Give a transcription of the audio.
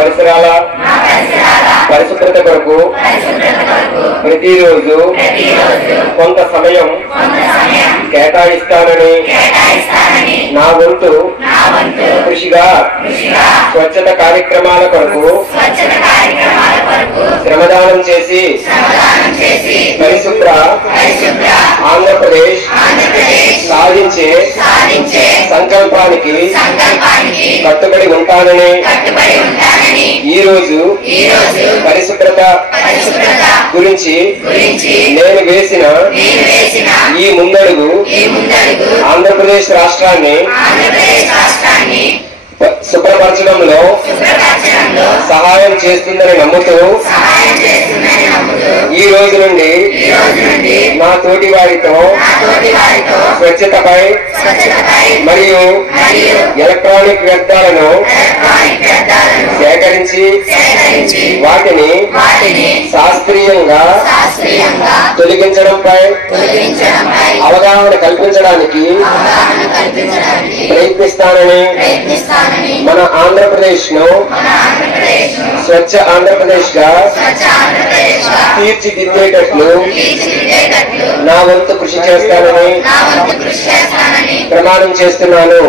పరిసరాల పరిశుభ్రత కొరకు ప్రతిరోజు కొంత సమయం కేటాయిస్తానని నా వంతు కృషిగా స్వచ్ఛత కార్యక్రమాల కొరకు శ్రమదానం చేసి పరిశుభ్ర ఆంధ్రప్రదేశ్ సాధించే సంకల్పానికి కట్టుబడి ఉంటానని ఈ రోజు పరిశుభ్రత గురించి నేను వేసిన ఈ ముందడుగు ఆంధ్రప్రదేశ్ రాష్ట్రాన్ని శుభ్రపరచడంలో సహాయం చేస్తుందని నమ్ముతూ ఈ రోజు నుండి నా తోటి వారితో స్వచ్ఛతపై మరియు ఎలక్ట్రానిక్ వ్యర్థాలను సేకరించి వాటిని శాస్త్రీయంగా తొలగించడంపై అవగాహన కల్పించడానికి ప్రయత్నిస్తానని మన ఆంధ్రప్రదేశ్ ను స్వచ్ఛ ఆంధ్రప్రదేశ్ గా తీర్చిదిద్దేటట్లు నా వంతు కృషి చేస్తానని ప్రమాణం చేస్తున్నాను.